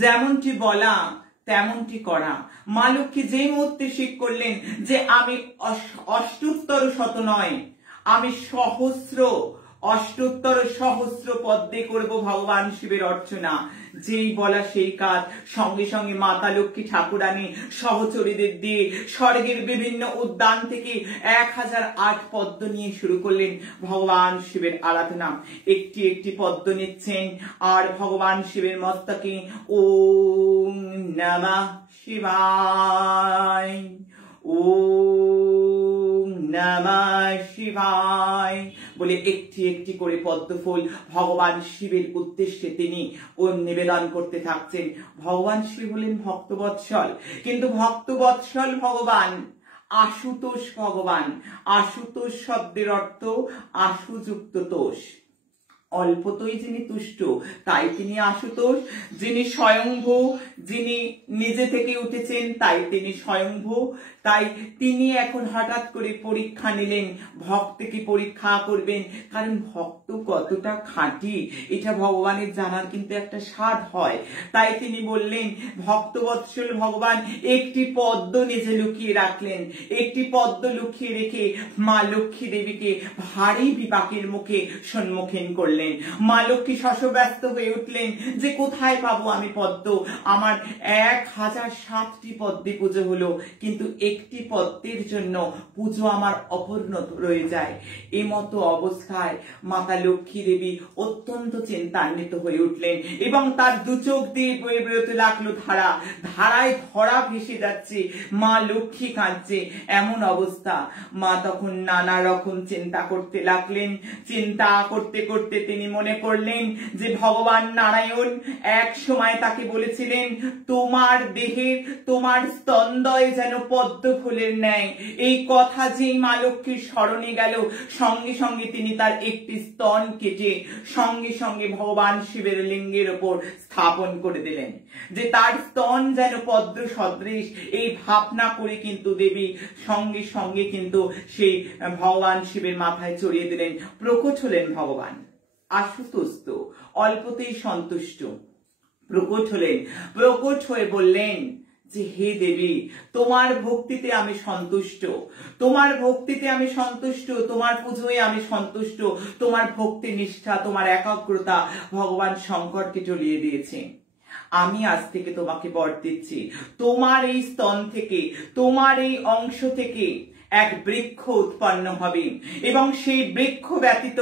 যেমনটি বলা তেমনটি করা। মা লক্ষ্মী যে মুহূর্তে ঠিক করলেন যে আমি অষ্টোত্তর শত নয়, আমি অষ্টোত্তর সহস্র পদ্মে করব ভগবান শিবের অর্চনা, যেই বলা সেই কাজ। সঙ্গে সঙ্গে মাতা লক্ষ্মী ঠাকুরানী সহচরীদের দিয়ে স্বর্গের বিভিন্ন উদ্যান থেকে 1008 পদ্ম নিয়ে শুরু করলেন ভগবান শিবের আরাধনা। একটি একটি পদ্ম নিচ্ছেন আর ভগবান শিবের মস্তকে ওম নমঃ শিবায়, ওম নমঃ শিবায় বলে একটি একটি করে পদ্মফুল ভগবান শিবের উদ্দেশ্যে তিনি নিবেদন করতে থাকছেন। ভগবান শিব হলেন ভক্তবৎসল, কিন্তু ভক্তবৎসল ভগবান আশুতোষ ভগবান। আশুতোষ শব্দের অর্থ আশুযুক্ত তোষ, অল্পতই যিনি তুষ্ট তাই তিনি আশুতোষ। যিনি স্বয়ংভূ, যিনি নিজে থেকে উঠেছেন তাই তিনি স্বয়ংভূ। তাই তিনি এখন হঠাৎ করে পরীক্ষা নিলেন, ভক্তকে পরীক্ষা করবেন, কারণ ভক্ত কতটা খাঁটি এটা ভগবানের জানার কিন্তু একটা স্বাদ হয়। তাই তিনি বললেন, ভক্তবৎসল ভগবান একটি পদ্ম নিজে লুকিয়ে রাখলেন। একটি পদ্ম লুকিয়ে রেখে মা লক্ষ্মী দেবীকে ভারী বিপাকের মুখে সম্মুখীন করলেন। মা লক্ষ্মী শশব্যস্ত হয়ে উঠলেন যে কোথায় পাবো আমি পদ্ম? আমার 1007টি পদ্মে পুজো হলো, কিন্তু একটি পদ্মের জন্য পুজো আমার অপূর্ণ রয়ে যায়। এই মতো অবস্থায় মাতা লক্ষ্মী দেবী অত্যন্ত চিন্তান্বিত হয়ে উঠলেন এবং তার দু চোখ দিয়ে বয়ে বেরোতে লাগলো ধারা। ধারায় ধরা ভেসে যাচ্ছে, মা লক্ষ্মী কাঁদছে। এমন অবস্থা, মা তখন নানা রকম চিন্তা করতে লাগলেন। চিন্তা করতে করতে তিনি মনে করলেন যে ভগবান নারায়ণ এক সময় তাকে বলেছিলেন, তোমার দেহের, তোমার স্তনদয় যেন পদ্ম ফুলের ন্যায়। এই কথা যেই মা লক্ষ্মীর স্মরণে গেল, সঙ্গে সঙ্গে তিনি তার একটি স্তন কেটে সঙ্গে সঙ্গে ভগবান শিবের লিঙ্গের ওপর স্থাপন করে দিলেন, যে তার স্তন যেন পদ্ম সদৃশ। এই ভাবনা করে কিন্তু দেবী সঙ্গে সঙ্গে কিন্তু সেই ভগবান শিবের মাথায় চড়িয়ে দিলেন। প্রকট হলেন ভগবান। আশুতোষ অল্পতেই সন্তুষ্ট। প্রকট হলেন, প্রকট হয়ে বললেন যে হে দেবী, তোমার ভক্তিতে আমি সন্তুষ্ট, তোমার ভক্তিতে আমি সন্তুষ্ট, তোমার পুজোয় আমি সন্তুষ্ট। তোমার ভক্তি নিষ্ঠা, তোমার একাগ্রতা ভগবান শঙ্করকে জ্বলিয়ে দিয়েছে। আমি আজ থেকে তোমাকে বর দিচ্ছি, তোমার এই স্তন থেকে, তোমার এই অংশ থেকে এক বৃক্ষ উৎপন্ন হবে এবং সেই বৃক্ষ ব্যতীত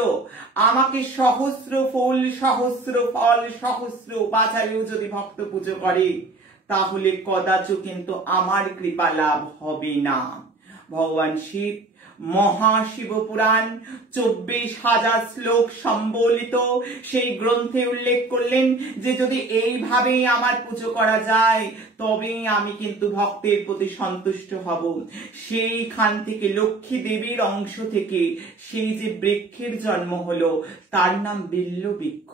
আমাকে সহস্র ফুল, সহস্র ফল, সহস্র উপাচারেও যদি ভক্ত পুজো করে তাহলে কদাচ কিন্তু আমার কৃপা লাভ হবে না। ভগবান শিব মহাশিব পুরাণ 24,000 শ্লোক সম্বলিত সেই গ্রন্থে উল্লেখ করলেন যে যদি এইভাবেই আমার পুজো করা যায় তবেই আমি কিন্তু ভক্তের প্রতি সন্তুষ্ট হব। সেইখান থেকে লক্ষ্মী দেবীর অংশ থেকে সেই যে বৃক্ষের জন্ম হলো তার নাম বিল্ল বৃক্ষ।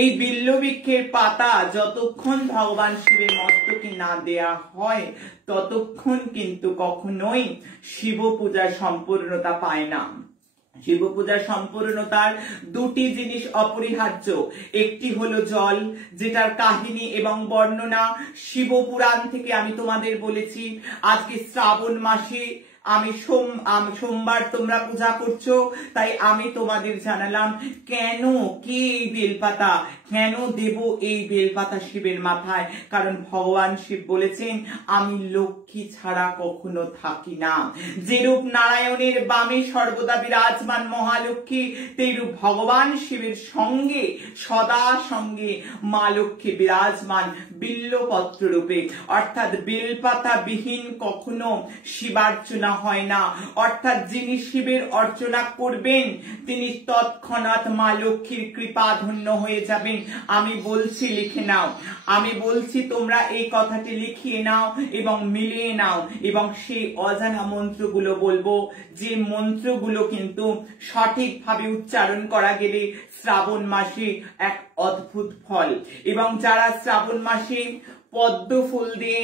এই বিল্ল বৃক্ষের পাতা যতক্ষণ ভগবান শিবের মস্তকে না দেয়া হয় ততক্ষণ কিন্তু কখনোই শিব পূজার সম্পূর্ণতা পায় না। শিব পূজার সম্পূর্ণতার দুটি জিনিস অপরিহার্য। একটি হলো জল, যেটার কাহিনী এবং বর্ণনা শিব পুরাণ থেকে আমি তোমাদের বলেছি। আজকে শ্রাবণ মাসে আমি সোমবার তোমরা পূজা করছো, তাই আমি তোমাদের জানালাম কেন, কি এই বেলপাতা কেন দেব এই বেলপাতা শিবের মাথায়। কারণ ভগবান শিব বলেছেন, আমি লক্ষ্মী ছাড়া কখনো থাকি না। যেরূপ নারায়ণের বামে সর্বদা বিরাজমান মহালক্ষ্মী, তেরূপ ভগবান শিবের সঙ্গে সদা সঙ্গে মা লক্ষ্মী বিরাজমান বিল্লপত্র রূপে। অর্থাৎ বেলপাতা বিহীন কখনো শিবার্চনা অর্চনা হয় না, অর্থাৎ যিনি শিবের অর্চনা করবেন তিনি তৎক্ষণাৎ মা লক্ষ্মীর কৃপা ধন্য হয়ে যাবেন। আমি বলছি লিখে নাও, আমি বলছি তোমরা এই কথাটি লিখিয়ে নাও এবং মিলিয়ে নাও, এবং সেই অজানা মন্ত্রগুলো বলবো, যে মন্ত্রগুলো কিন্তু সঠিকভাবে উচ্চারণ করা গেলে শ্রাবণ মাসে এক অদ্ভুত ফল। এবং যারা শ্রাবণ মাসে পদ্ম ফুল দিয়ে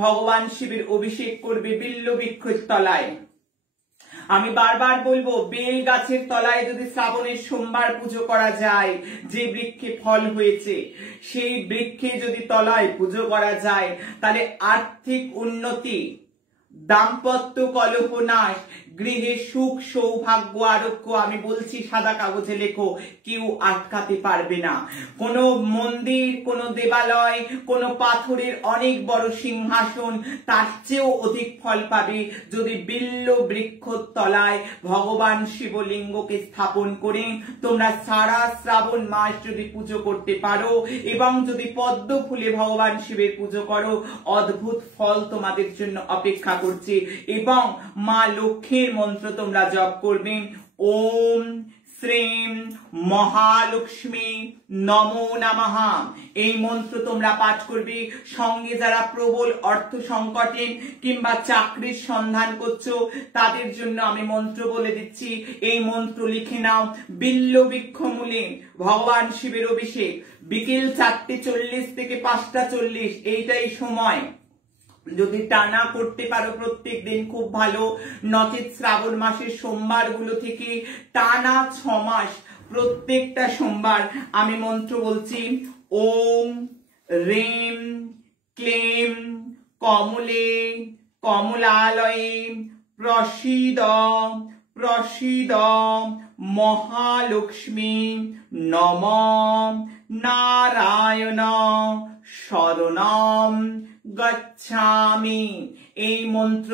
ভগবান শিবের অভিষেক করবে বিল্ল বৃক্ষের তলায়, আমি বারবার বলবো বেল গাছের তলায় যদি শ্রাবণের সোমবার পুজো করা যায়, যে বৃক্ষে ফল হয়েছে সেই বৃক্ষে যদি তলায় পুজো করা যায়, তাহলে আর্থিক উন্নতি, দাম্পত্য কলহ নাশ, গৃহে সুখ সৌভাগ্য আরোগ্য, আমি বলছি সাদা কাগজে লেখো, কেউ আটকাতে পারবে না। কোন মন্দির, কোন দেবালয়, কোন পাথরের অনেক বড় সিংহাসন তার চেয়েও অধিক ফল পাবে যদি বিল্ল বৃক্ষ তলায় ভগবান শিবলিঙ্গকে স্থাপন করে তোমরা সারা শ্রাবণ মাস যদি পুজো করতে পারো এবং যদি পদ্ম ফুলে ভগবান শিবের পুজো করো, অদ্ভুত ফল তোমাদের জন্য অপেক্ষা করছে। এবং মা লক্ষ্মীর মন্ত্র তোমরা জপ করবে, ওম শ্রীম মহালক্ষ্মী নমো নমঃ। এই মন্ত্র তোমরা পাঠ করবে। সঙ্গে যারা প্রবল অর্থ সংকটে কিংবা চাকরির সন্ধান করছো তাদের জন্য আমি মন্ত্র বলে দিচ্ছি, এই মন্ত্র লিখে নাও। বিল্ল বৃক্ষ মূলে ভগবান শিবের অভিষেক বিকেল 4:40 থেকে 5:40, এইটাই সময়। যদি টানা করতে পারো প্রত্যেক দিন খুব ভালো, নচেত শ্রাবণ মাসের সোমবার গুলো থেকে টানা 6 মাস প্রত্যেকটা সোমবার আমি মন্ত্র বলছি, ওম রিম ক্লিম কমলে কমলালয়ে প্রসীদ প্রসীদ মহালক্ষ্মী নমঃ নারায়ণ শরণম গচ্ছামি। এই মন্ত্র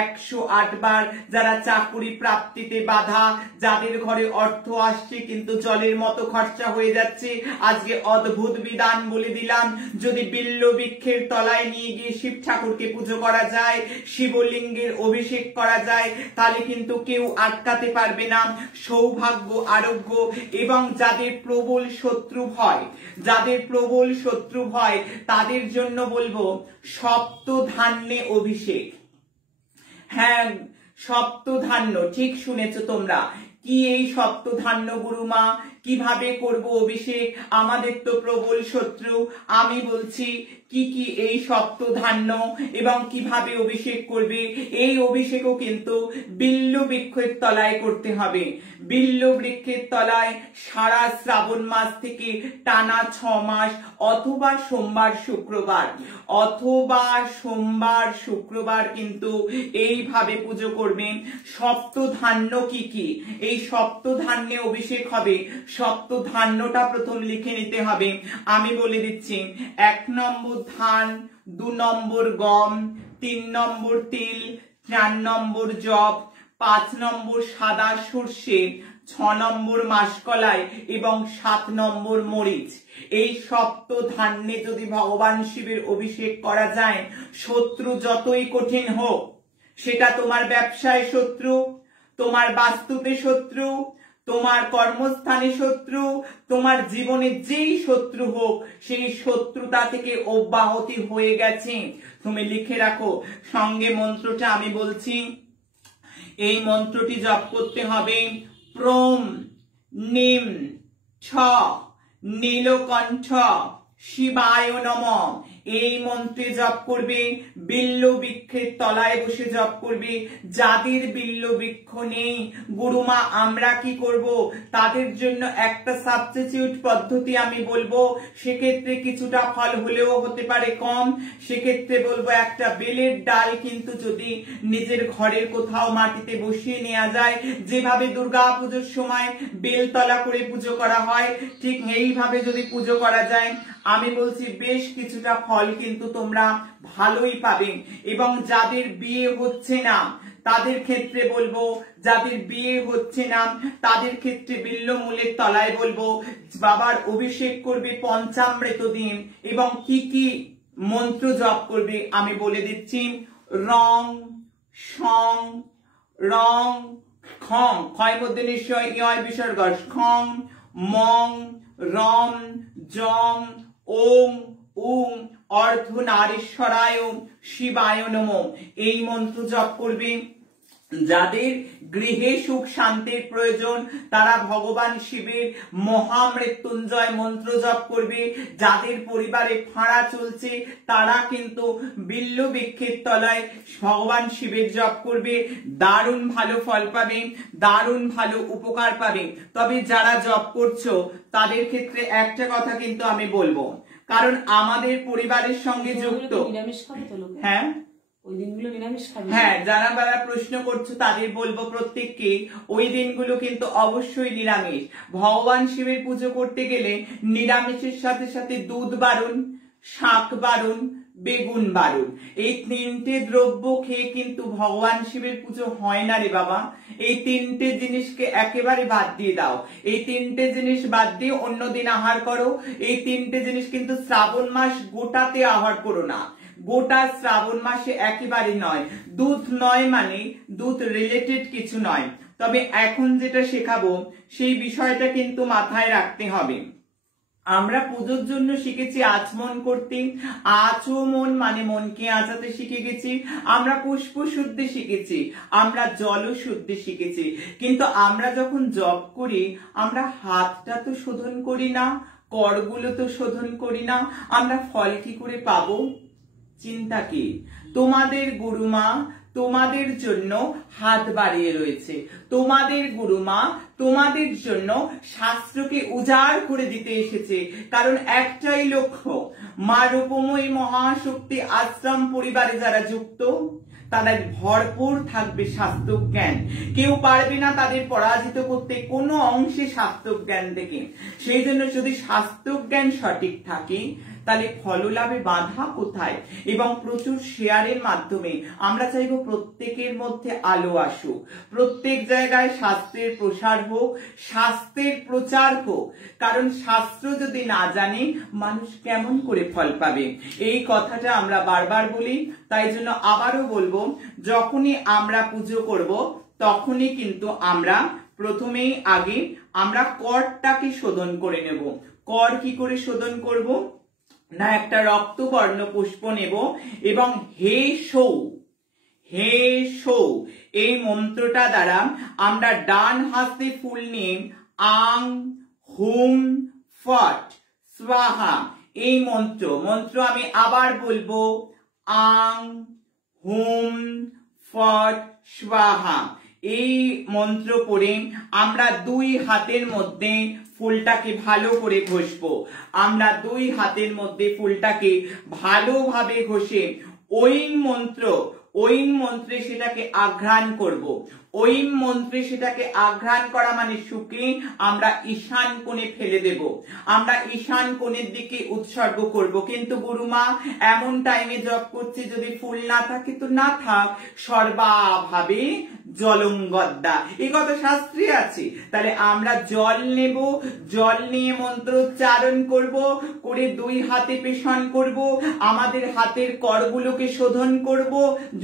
108 বার। যারা চাকুরি প্রাপ্তিতে বাধা, যাদের ঘরে অর্থ আসছে কিন্তু জলের মতো খরচা হয়ে যাচ্ছে, আজকে অদ্ভুত বিধান বলে দিলাম। যদি বিল্ল বৃক্ষের তলায় নিয়ে গিয়ে শিব ঠাকুরকে পুজো করা যায়, শিবলিঙ্গের অভিষেক করা যায়, তাহলে কিন্তু কেউ আটকাতে পারবে না। সৌভাগ্য আরোগ্য। এবং যাদের প্রবল শত্রু ভয়, যাদের প্রবল শত্রু ভয় তাদের জন্য বলবো সপ্ত ধান্যে অভিষেক। হ্যাঁ, সপ্ত ধান্য, ঠিক শুনেছো তোমরা। কি এই সপ্ত ধান্য গুরুমা, কিভাবে করব অভিষেক? আমাদের তো প্রবল শত্রু। আমি বলছি কি কি এই সপ্ত ধান্য এবং কিভাবে অভিষেক করবে। এই অভিষেকও কিন্তু বিল্ল বৃক্ষের তলায় করতে হবে। বিল্ল বৃক্ষের তলায় সারা শ্রাবণ মাস থেকে টানা 6 মাস, অথবা সোমবার শুক্রবার, অথবা সোমবার শুক্রবার কিন্তু এইভাবে পুজো করবেন। সপ্ত ধান্য কি কি? এই সপ্ত ধান্যে অভিষেক হবে। সপ্ত ধান্যটা প্রথম লিখে নিতে হবে। আমি বলে দিচ্ছি, 1 নম্বর ধান, 2 নম্বর গম, 3 নম্বর তিল, 4 নম্বর জব, 5 নম্বর সাদা সর্ষে, 6 নম্বর মাসকলাই এবং 7 নম্বর মরিচ। এই সপ্ত ধান্যে যদি ভগবান শিবের অভিষেক করা যায়, শত্রু যতই কঠিন হোক, সেটা তোমার ব্যবসায় শত্রু, তোমার বাস্তুতে শত্রু, তোমার কর্মস্থানে শত্রু, তোমার জীবনে যেই শত্রু হোক, সেই শত্রুতা থেকে অব্যাহতি হয়ে গেছে। তুমি লিখে রাখো। সঙ্গে মন্ত্রটা আমি বলছি। এই মন্ত্রটি জপ করতে হবে, প্রোম নিম ছ নীলকণ্ঠ শিবায় নমঃ। এই মন্ত্রে জপ করবে। বিল্ল বৃক্ষের তলায় বসে জপ করবে। যাদের বিল্ল বৃক্ষ নেই, গুরুমা আমরা কি করব? তাদের জন্য একটা সাবস্টিটিউট পদ্ধতি আমি বলবো। সেক্ষেত্রে কিছুটা ফল হলেও হতে পারে কম। সেক্ষেত্রে বলবো একটা বেলের ডাল কিন্তু যদি নিজের ঘরের কোথাও মাটিতে বসিয়ে নেওয়া যায়, যেভাবে দুর্গা পুজোর সময় বেলতলা করে পুজো করা হয়, ঠিক এইভাবে যদি পুজো করা যায়, আমি বলছি বেশ কিছুটা ফল কিন্তু তোমরা ভালোই পাবে। এবং যাদের বিয়ে হচ্ছে না তাদের ক্ষেত্রে বলবো, যাদের বিয়ে হচ্ছে না তাদের ক্ষেত্রে বিল্ল মূলের তলায় বলবো বাবার অভিষেক করবে পঞ্চামৃত দিন। এবং কি কি মন্ত্র জপ করবে আমি বলে দিচ্ছি। রং সং রং খং ক্ষয় মধ্যে নিশ্চয় ইয় বিসর্গ খং মং রম জং ওং উং অর্ধনারীশ্বরায় শিবায় নমঃ এই মন্ত্র জপ করবে। যাদের গৃহে সুখ শান্তির প্রয়োজন তারা ভগবান শিবের মহামৃত্যুঞ্জয় মন্ত্র জপ করবে। যাদের পরিবারে ফাঁড়া চলছে তারা কিন্তু বিল্ল বৃক্ষের তলায় ভগবান শিবের জপ করবে, দারুণ ভালো ফল পাবে, দারুণ ভালো উপকার পাবে। তবে যারা জপ করছো তাদের ক্ষেত্রে একটা কথা কিন্তু আমি বলবো, কারণ আমাদের পরিবারের সঙ্গে যুক্ত, হ্যাঁ ওই দিনগুলো নিরামিষ খাবে। হ্যাঁ, যারা যারা প্রশ্ন করছো তাদের বলবো প্রত্যেককে ওই দিনগুলো কিন্তু অবশ্যই নিরামিষ। ভগবান শিবের পুজো করতে গেলে নিরামিষের সাথে সাথে দুধ বারণ, শাক বারণ, বেগুন বারণ, এই তিনটে দ্রব্য খেয়ে কিন্তু ভগবান শিবের পুজো হয় না রে বাবা। এই তিনটে জিনিসকে একেবারে বাদ দিয়ে দাও। এই তিনটে জিনিস বাদ দিয়ে অন্য দিন আহার করো। এই তিনটে জিনিস কিন্তু শ্রাবণ মাস গোটাতে আহার করো না, গোটা শ্রাবণ মাসে একেবারে নয়। দুধ নয় মানে দুধ রিলেটেড কিছু নয়। তবে এখন যেটা শেখাবো সেই বিষয়টা কিন্তু মাথায় রাখতে হবে। আমরা পুজোর জন্য শিখেছি আচমন করতে, আচমন মানে মনকে আঁচাতে শিখে গেছি। আমরা পুষ্প শুদ্ধি শিখেছি, আমরা জল শুদ্ধি শিখেছি। কিন্তু আমরা যখন জপ করি আমরা হাতটা তো শোধন করি না, করগুলো তো শোধন করি না, আমরা ফল কি করে পাবো? চিন্তা কি? তোমাদের গুরুমা তোমাদের জন্য হাত বাড়িয়ে রয়েছে, তোমাদের গুরুমা তোমাদের জন্য শাস্ত্রকে উজাড় করে দিতে এসেছে। কারণ একটাই লক্ষ্য, মা রূপময়ী মহাশক্তি আশ্রম পরিবারে যারা যুক্ত তাদের ভরপুর থাকবে শাস্ত্র জ্ঞান। কেউ পারবে না তাদের পরাজিত করতে কোনো অংশে শাস্ত্র জ্ঞান থেকে। সেই জন্য যদি শাস্ত্র জ্ঞান সঠিক থাকে তাহলে ফললাভে বাধা কোথায়? এবং প্রচুর শেয়ারের মাধ্যমে আমরা চাইবো প্রত্যেকের মধ্যে আলো আসুক, প্রত্যেক জায়গায় শাস্ত্রের প্রসার হোক, শাস্ত্রের প্রচার হোক। কারণ শাস্ত্র যদি না জানে মানুষ কেমন করে ফল পাবে? এই কথাটা আমরা বারবার বলি, তাই জন্য আবারও বলবো, যখনই আমরা পুজো করব তখনই কিন্তু আমরা প্রথমেই আগে আমরা করটাকে শোধন করে নেব। কর কি করে শোধন করব? না, একটা রক্তবর্ণ পুষ্প নেব এবং হে সৌ, হে সৌ এই মন্ত্রটা দ্বারা আমরা ডান হাতে ফুল নিয়ে আং হুম ফট স্বাহা এই মন্ত্র আমি আবার বলবো, আং হুম ফট স্বাহা এই মন্ত্র পড়ে আমরা দুই হাতের মধ্যে ফুলটাকে ভালো করে ঘষবো। আমরা দুই হাতের মধ্যে ফুলটাকে ভালোভাবে ঘষে ওই মন্ত্রে সেটাকে আঘ্রাণ করব। ওই মন্ত্রে সেটাকে আঘ্রাণ করা মানে সুখে আমরা ঈশান কোণে ফেলে দেব, আমরা ঈশান কোণের দিকে উৎসর্গ করব। কিন্তু গুরুমা এমন টাইমে জপ করছে, যদি ফুল না থাকে তো না থাক, সর্বাভাবে জলঙ্গদ্দা এই কথা শাস্ত্রে আছে। তাহলে আমরা জল নেব, জল নিয়ে মন্ত্র উচ্চারণ করব, করে দুই হাতে পেশন করব, আমাদের হাতের করগুলোকে শোধন করব।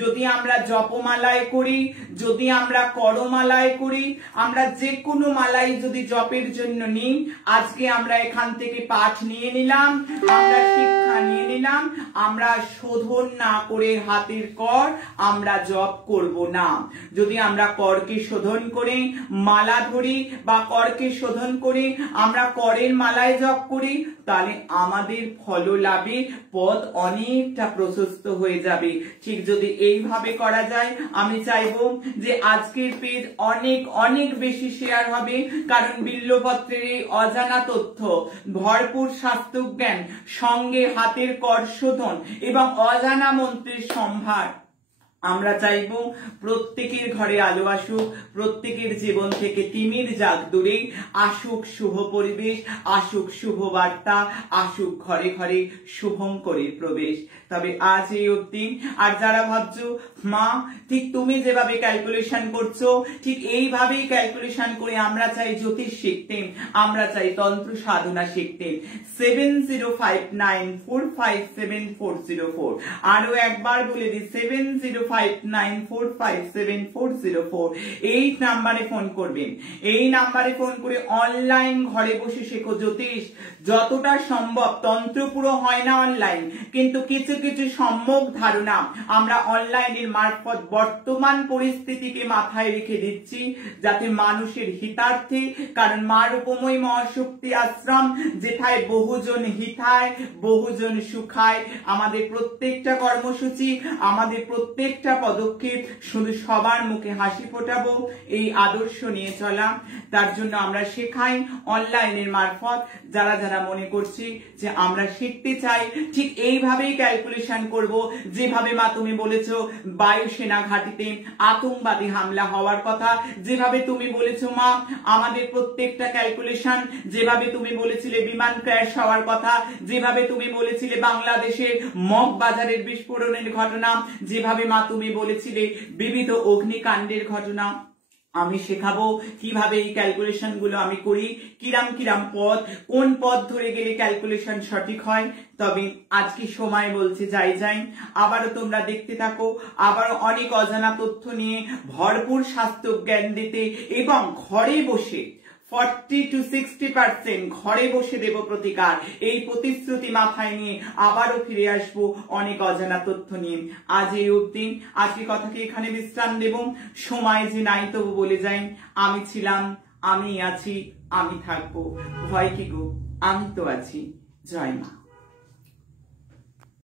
যদি আমরা জপমালায় করি, যদি আমরা করমালায় করি, আমরা যে কোনো মালাই যদি জপের জন্য নিই, আজকে আমরা এখান থেকে পাঠ নিয়ে নিলাম, আমরা শিক্ষা নিয়ে নিলাম, আমরা শোধন না করে হাতের কর আমরা জপ করব না। যদি আমরা করকে শোধন করে মালা ধরি বা করকে শোধন করে আমরা করের মালায় জপ করি, তাহলে আমাদের ফললাভের পথ অনেকটা প্রশস্ত হয়ে যাবে। ঠিক যদি এইভাবে করা যায়, আমি চাইবো যে আজকের পেজ অনেক অনেক বেশি শেয়ার হবে। কারণ বিল্লপত্রের এই অজানা তথ্য, ভরপুর শাস্ত্র জ্ঞান, সঙ্গে হাতের কর শোধন এবং অজানা মন্ত্রের সম্ভার, আমরা চাইবো প্রত্যেকের ঘরে আলো আসুক, প্রত্যেকের জীবন থেকে তিমির জাগ দূরে আসুক শুভ পরিবেশ, আসুক শুভ বার্তা, আসুক ঘরে ঘরে শুভঙ্করের প্রবেশ। তবে আজ এই অবধি। আর যারা ভাবছো মা ঠিক তুমি যেভাবে ক্যালকুলেশন করছো ঠিক এইভাবেই ক্যালকুলেশন করে আমরা চাই জ্যোতিষ শিখতে, আমরা চাই তন্ত্র সাধনা শিখতে, 7059457404। আরো একবার বলে দিই 7059457404। এই নাম্বারে ফোন করবেন। এই নাম্বারে ফোন করে অনলাইন ঘরে বসে শেখো জ্যোতিষ। যতটা সম্ভব তন্ত্র পুরো হয় না অনলাইন, কিন্তু কিছু কিছু সম্যক ধারণা আমরা অনলাইনের মারফত বর্তমান পরিস্থিতিকে মাথায় রেখে দিচ্ছি, যাতে মানুষের হিতার্থে। কারণ মা রূপময়ী মহাশক্তি আশ্রম যেথায় বহুজন হিতায় বহুজন সুখায়, আমাদের প্রত্যেকটা কর্মসূচি আমাদের প্রত্যেকটা পদক্ষেপ শুধু সবার মুখে হাসি ফোটাবো এই আদর্শ নিয়ে চলা। তার জন্য আমরা শেখাই অনলাইনের মারফত। যারা যারা মনে করছি যে আমরা শিখতে চাই ঠিক এইভাবেই ক্যালকুলেশন করব, যেভাবে মা তুমি বলেছো বায়ুসেনা ঘাঁটিতে আতঙ্কবাদী হামলা হওয়ার কথা, যেভাবে তুমি বলেছো মা আমাদের প্রত্যেকটা ক্যালকুলেশন, যেভাবে তুমি বলেছিলে বিমান ক্র্যাশ হওয়ার কথা, যেভাবে তুমি বলেছিলে বাংলাদেশের মগ বাজারের বিস্ফোরণের ঘটনা, যেভাবে মা তুমি বলেছিলে বিবিধ অগ্নিকাণ্ডের ঘটনা, আমি শেখাবো কিভাবে এই ক্যালকুলেশন গুলো আমি করি, কিরাম কিরাম পদ, কোন পদ ধরে গেলে ক্যালকুলেশন সঠিক হয়। তবে আজকে সময় বলছে যাই যাই, আবারও তোমরা দেখতে থাকো, আবারও অনেক অজানা তথ্য নিয়ে ভরপুর স্বাস্থ্য জ্ঞান দিতে এবং ঘরে বসে 40 to 60% ঘরে বসে দেব প্রতিকার। এই প্রতিশ্রুতি মাথায় নিয়ে আবারও ফিরে আসবো অনেক অজানা তথ্য নিয়ে। আজ এই অবধি, আজকে কথাকে এখানে বিশ্রাম দেব। সময় যে নাই তবু বলে যাই, আমি ছিলাম, আমি আছি, আমি থাকবো, ভয় কি গো, আমি তো আছি। জয় মা।